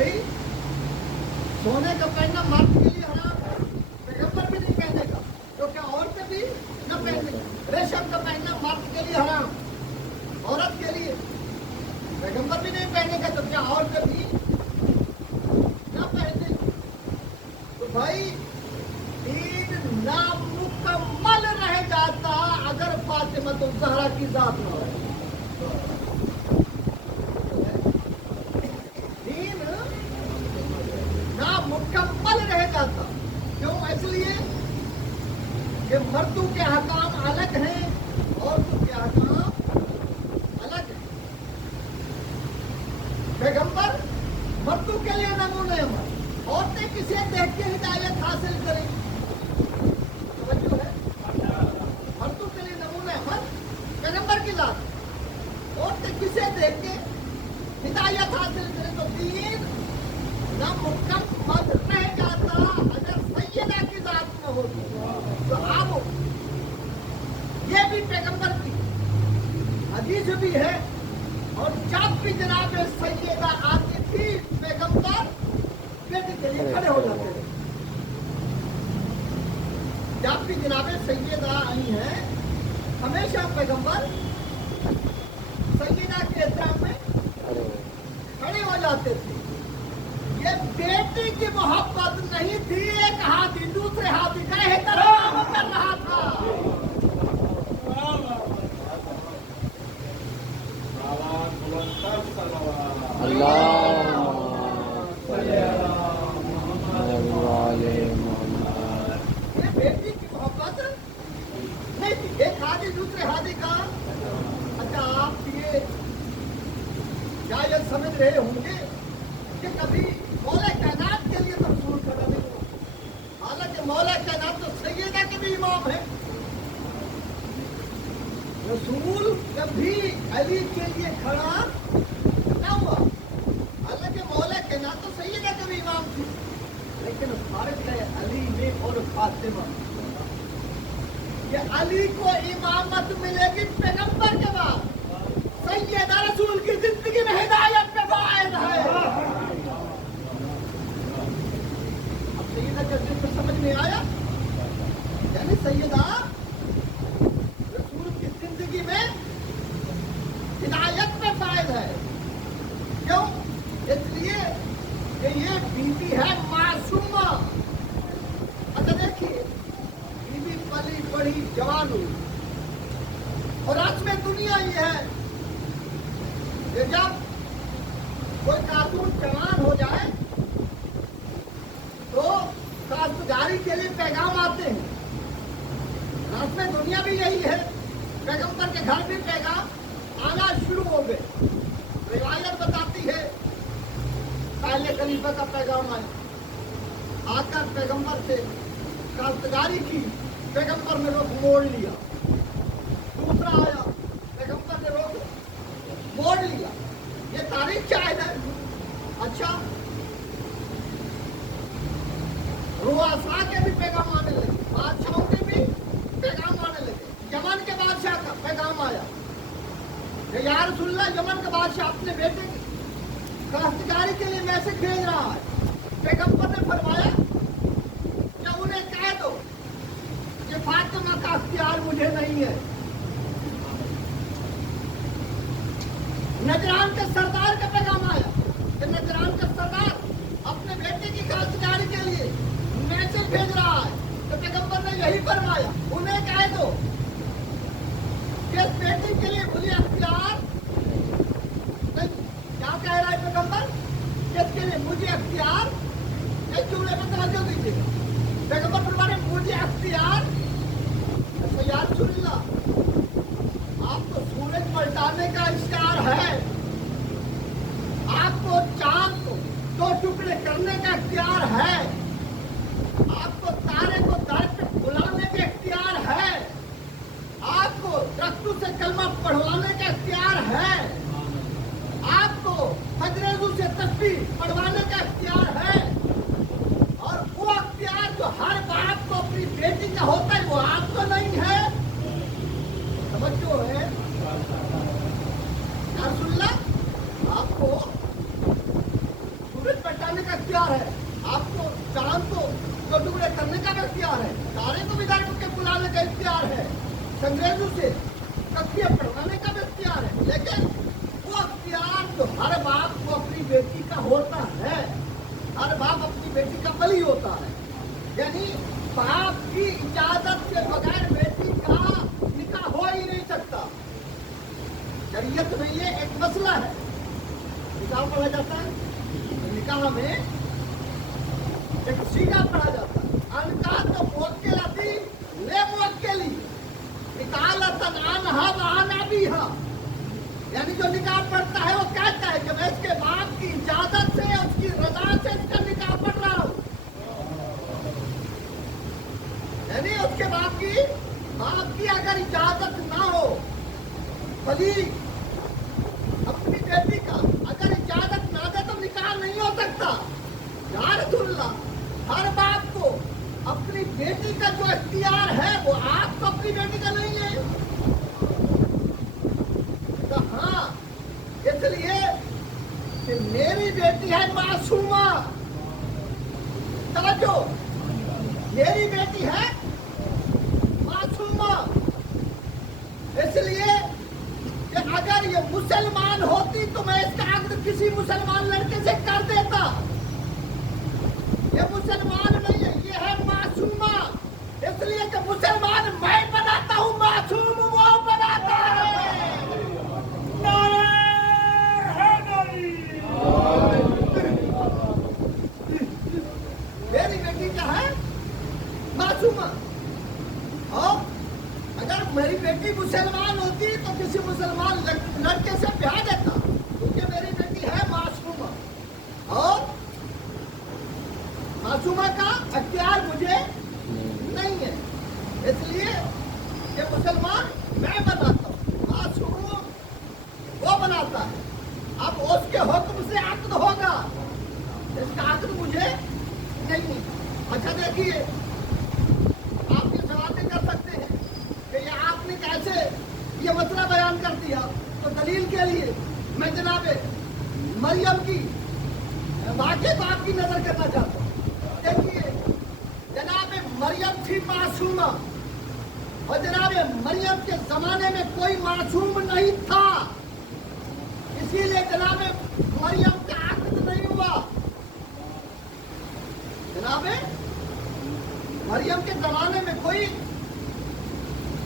भाई सोने का पहनना मर्द के लिए हराम है, पैगंबर भी नहीं पहनेगा, तो क्या औरतें भी न पहने? रेशम का पहनना मर्द के लिए हराम, औरत के लिए, पैगंबर भी नहीं पहनेगा, तो क्या औरतें भी न पहने? तो भाई दीन नामुकम्मल रह जाता अगर फातिमा तो ज़हरा की जात न हो। दीन नामुकम्मल रह जाता। क्यों? इसलिए कि मर्दों के हकाम अलग हैं, औरतों के हकाम अलग हैं। पैगंबर मर्दों के लिए नमूने हैं, औरतें किसे देख के हिदायत हासिल करें? समझो है, मर्दों के लिए नमूने हैं पैगंबर की लात, औरतें किसे देख के हिदायत हासिल करें? तो दीन नामुकम्मल रह जाता अगर सैयदा की जात न होती। तो आप ये भी पैगंबर की हदीस भी है, और जब भी जनाब सैयदा आती थी पैगंबर बेटे के लिए खड़े हो जाते थे। जब भी जनाब सैयदा आई हैं हमेशा पैगंबर सैयदा के एहतराम में खड़े हो जाते थे। ये बेटी की मोहब्बत नहीं थी, एक हाथी दूसरे हाथी का एहतराम कर रहा था। ये बेटी की मोहब्बत नहीं थी, एक हाथी दूसरे हाथी का। अच्छा आप ये क्या ये समझ रहे होंगे कि कभी मौला कायनात के लिए तो रसूल खड़ा नहीं हुआ, हालांकि मौला कायनात तो सैयदा के भी इमाम है। रसूल कभी अली के लिए खड़ा न हुआ, हालांकि मौला कायनात तो सैयदा के भी इमाम थी, लेकिन फर्क है अली में और फातिमा। ये अली को इमामत मिलेगी पैगंबर के बाद, सैयदा रसूल की जिंदगी में हिदायत पे वायद है। अब सैयदा का जिक्र समझ में आया, यानी सैयदा रसूल की जिंदगी में हिदायत पे वायद है। क्यों? इसलिए कि ये बीवी है मासूमा। अच्छा देखिए, बीवी पली बड़ी जवान हुई, और आज में दुनिया ये है कि जब कोई खातून जवान हो जाए तो काश्तकारी के लिए पैगाम आते हैं। रात में दुनिया भी यही है, पैगंबर के घर भी पैगाम आना शुरू हो गए। रिवायत बताती है पहले खलीफा का पैगाम आया, आकर पैगंबर से काश्तकारी की, पैगंबर ने रुख मोड़ लिया। दूसरा आया, पैगंबर ने रुख मोड़ लिया। ये तारीख क्या है? अच्छा, रुआसा के भी पैगाम आने लगे, बादशाहों के भी पैगाम आने लगे। यमन के बादशाह का पैगाम आया कि या रसूलल्लाह, यमन का बादशाह अपने बेटे की काश्तकारी के लिए मैसेज भेज रहा है। पैगंबर ने फरमाया कि उन्हें कह दो कि फातिमा का अख्तियार मुझे नहीं है। नजरान के सरदार का पैगाम आया कि नजरान का सरदार अपने बेटे की काश्तकारी के लिए मैसेज भेज रहा है। तो पैगंबर ने यही फरमाया, उन्हें कह दो कि इस बेटी के लिए मुझे अख्तियार नहीं। क्या कह रहा है पैगंबर? इसके लिए मुझे अख्तियार, एक जुमले में तवज्जो दीजिएगा। पैगंबर फरमाने मुझे अख्तियार, तो यार सुन ला, आपको सूरज पलटाने का इख्तियार है, आपको चांद को 2 टुकड़े करने का इख्तियार है, आपको तारे को दर पे बुलाने का इख्तियार है, आपको दस्तू से कलमा पढ़वाने का इख्तियार है, आपको हजरेजू से तस्बीह पढ़वाने का इख्तियार है, और वो इख्तियार जो हर बाप को अपनी बेटी का होता है वो आपको नहीं है। समझो है रसूलुल्लाह, आपको सूरज का इख्तियार है, आपको चांद को दो टुकड़े करने का भी इख्तियार है, तारे को विदाई के बुलाने का इख्तियार है, अंग्रेजों से कक्षियां पढ़वाने का भी इख्तियार है। लेकिन वो इख्तियार जो हर बाप को अपनी बेटी का होता है, हर बाप अपनी बेटी का बली होता है, यानी बाप की इजाजत के बगैर बेटी का निकाह हो ही नहीं सकता। शरीयत में ये एक मसला है। निकाह पढ़ा जाता है, निकाह में एक सीधा पढ़ा जाता है, अनका तो मुवक्किलाती ले मुवक्किली निकालतन अनहा व अन अबीहा, यानी जो निकाह पढ़ता है वो कहता है कि मैं इसके बाप की इजाजत से, उसकी रजा से इसका निकाह पढ़ रहा हूँ, यानी उसके बाप की अगर इजाजत ना हो, बली अपनी बेटी का अगर इजाजत ना दे तो निकाह नहीं हो सकता। या रसूलल्लाह, हर बाप को अपनी बेटी का जो इख्तियार है वो आप तो अपनी बेटी का नहीं है। तो हाँ, इसलिए कि मेरी बेटी है मासूमा, समझो, मेरी बेटी है मासूमा, इसलिए कि अगर ये मुसलमान होती तो मैं इसका अक्द किसी मुसलमान लड़के से कर देता। ये मुसलमान नहीं है, ये है मासूमा, इसलिए कि मुसलमान मैं बनाता हूँ, मासूम वो बनाता है। मेरी बेटी क्या है? मासूमा। और अगर मेरी बेटी मुसलमान होती तो किसी मुसलमान लड़के से ब्याह देता, क्योंकि मेरी बेटी है मासूमा, और मासूमा का अख्तियार मुझे नहीं है, इसलिए ये मुसलमान मैं बनाता हूँ, मासूम वो बनाता है। अब उसके हुक्म से अक्द होगा, इसका अक्द मुझे नहीं है। अच्छा देखिए, आप ये सवाल कर सकते हैं कि ये आपने कैसे ये मसला बयान कर दिया, तो दलील के लिए मैं जनाब मरियम की वाक़े को आपकी नजर करना चाहता हूँ। देखिए, जनाब मरियम थी मासूमा, और जनाब मरियम के जमाने में कोई मासूम नहीं था, इसीलिए जनाब मरियम का अक्द नहीं हुआ। जनाब मरियम के जमाने में कोई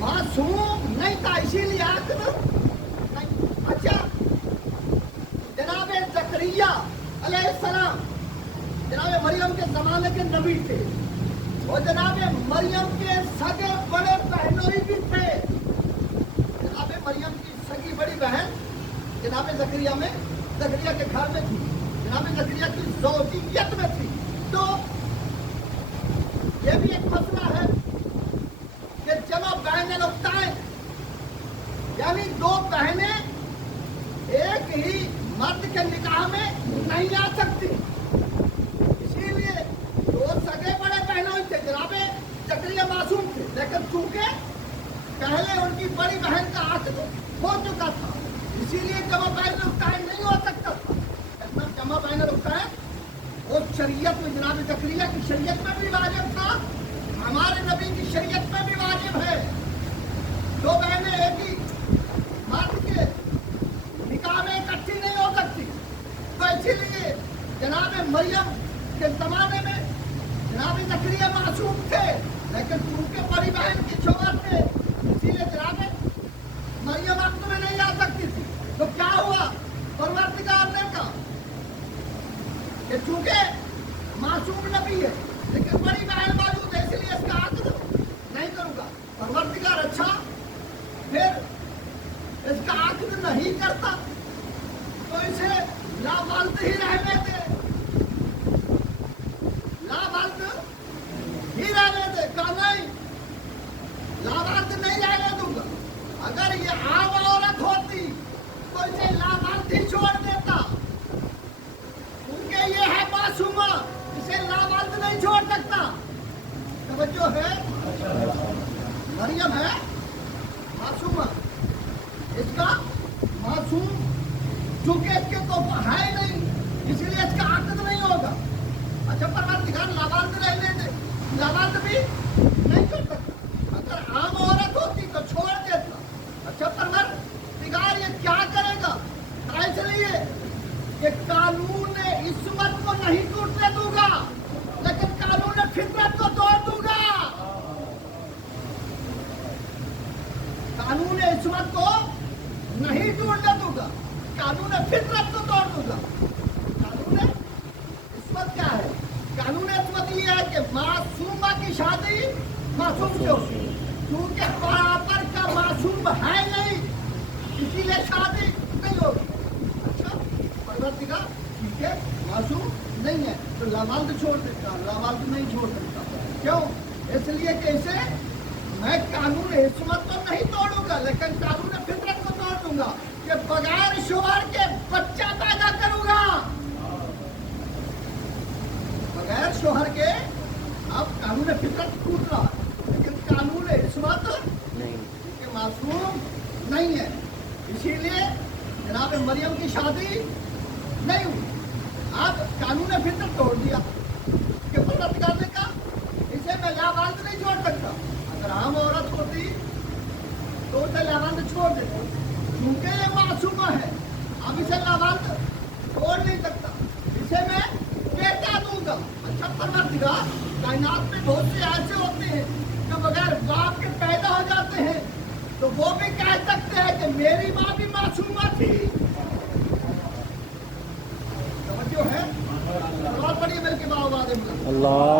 मासूम नहीं था, इसीलिए अक्द नहीं। अच्छा, जनाब जकरिया अलैहिस्सलाम जनाब मरियम के जमाने के नबी थे, और जनाब मरियम के सगे बड़े बहनोई भी थे। जनाब मरियम की सगी बड़ी बहन जनाब जकरिया के घर में थी, जनाब जकरिया की ज़ौजियत में थी। तो ये भी एक मसला है कि जमा बहन उक्ताएं, यानी दो बहनें एक ही मर्द के निकाह में नहीं आ सकती, इसीलिए दो सगे बड़े बहनों थे। जनाब जकरिया मासूम थे, लेकिन चूंकि पहले उनकी बड़ी बहन का अक्द हो चुका था, इसीलिए जमा बहन उक्ताएं नहीं हो सकता था। जमा बहन उक्ताएं उस शरीयत में, जनाब जकरिया की शरीयत में भी वाजिब था, हमारे नबी की शरीयत में भी वाजिब है। दो बहनें एक ही मर्द के निकाह में इकट्ठी नहीं हो सकती, तो इसीलिए जनाब मरियम के जमाने में जनाब जकरिया मासूम थे, लेकिन उनके बड़ी बहन की शोहर थे, इसीलिए जनाब मरियम अक्द में नहीं आ सकती थी। तो क्या हुआ? परवरदिगार ने कहा कि चूंकि मासूम नबी है लेकिन बड़ी बहन मौजूद है, इसलिए इसका अक्द नहीं करूंगा। परवरदिगार अच्छा, फिर इसका अक्द नहीं करता तो इसे लावाल्द ही रहने दे, लावाल्द ही रहने दे। कहा नहीं, लावाल्द नहीं रहने दूंगा। अगर ये आम औरत होती तो इसे लावाल्द ही छोड़ देता, क्योंकि ये है मासूमा, इसे लावाल्द नहीं छोड़ सकता। तवज्जो है, मरियम है मासूमा, इसका मासूम चूंकि इसके तो है नहीं, इसलिए इसका अक्द नहीं होगा। अच्छा परवरदिगार लावाल्द रहने दे, लावाल्द भी नहीं छोड़ सकता। अगर आम औरत होती तो छोड़ देता। अच्छा परवरदिगार ये क्या करेगा? इसलिए कि कानून इस्मत को नहीं टूटने दूंगा, लेकिन कानून फितरत को तोड़ दूंगा। कानून इस्मत को नहीं टूटने दूंगा, कानून फितरत को तोड़ दूंगा। कानून इस्मत क्या है? कानून इस्मत ये है कि मासूमा की शादी मासूम क्यों? क्योंकि बराबर का मासूम है नहीं, इसीलिए शादी नहीं होगी। अच्छा परवरदिगार ठीक है, मासूम नहीं है तो लावाल्द छोड़ सकता, लावाल्द नहीं छोड़ सकता। क्यों? इसलिए कि इसे मैं कानून इस्मत तो नहीं तोड़ूंगा, लेकिन कानून फितरत को तोड़ दूंगा कि बगैर शोहर के बच्चा पैदा करूंगा। बगैर शोहर के अब कानून फितरत टूट रहा है, लेकिन कानून इस्मत नहीं, क्योंकि मासूम नहीं है। इसीलिए जनाब मरियम की शादी नहीं हुई। अब कानून फितरत तोड़ दिया कि परवरदिगार ने कहा इसे मैं लावाल्द नहीं छोड़ सकता। अगर आम औरत होती तो उसे लावाल्द छोड़ देते, क्योंकि ये मासूमा है, अब इसे लावाल्द छोड़ नहीं सकता, इसे मैं बेटा दूंगा। अच्छा परवरदिगार कायनात में बहुत से ऐसे होते हैं जो बगैर बाप के पैदा हो जाते हैं, तो वो भी कह सकते हैं कि मेरी माँ भी मासूमा थी। समझो है? बहुत बड़ी मेरे के बाबा अल्लाह